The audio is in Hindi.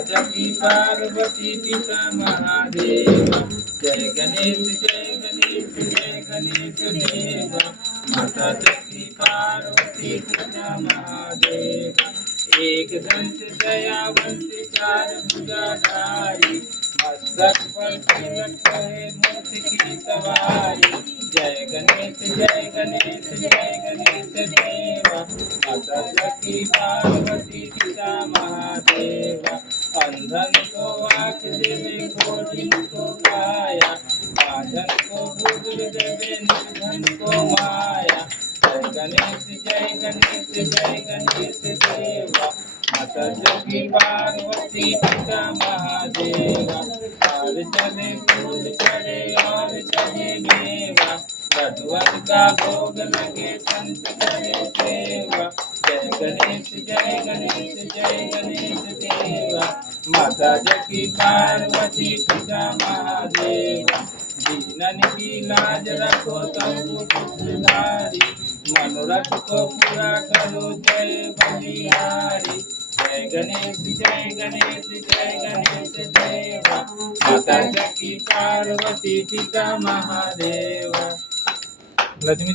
जगी पार्वती पिता महादेव। जय गणेश जय गणेश जय गणेश देव। माता जगी पार्वती पिता महादेव। एक दंत दयावंत चार भुजाधारी। मस्तक पर तिलक है मोत की सवारी। जय गणेश जय गणेश जय गणेश देवा। माता जगी पार्वती पिता महादेव। अंधन को आँख देवे कोढ़िन को काया। बांझन को बुद्धि देवे निर्धन को माया। जय गणेश जय गणेश जय गणेश देवा। माता जगी पार्वती पिता महादेवा। और चले फूल चढ़े और चढ़े मेवा। लड्डुअन का भोग लगे संत करे सेवा। जय गणेश जय गणेश जय गणेश देवा। माता जगी पार्वती पिता महादेवा। दीनन की लाज रखो तंबु पुत्रधारी। मनोरथ को पूरा करो जय बलिहारी। जय गणेश जय गणेश जय गणेश देवा। माता जगी पार्वती पिता महादेवा। लक्ष्मी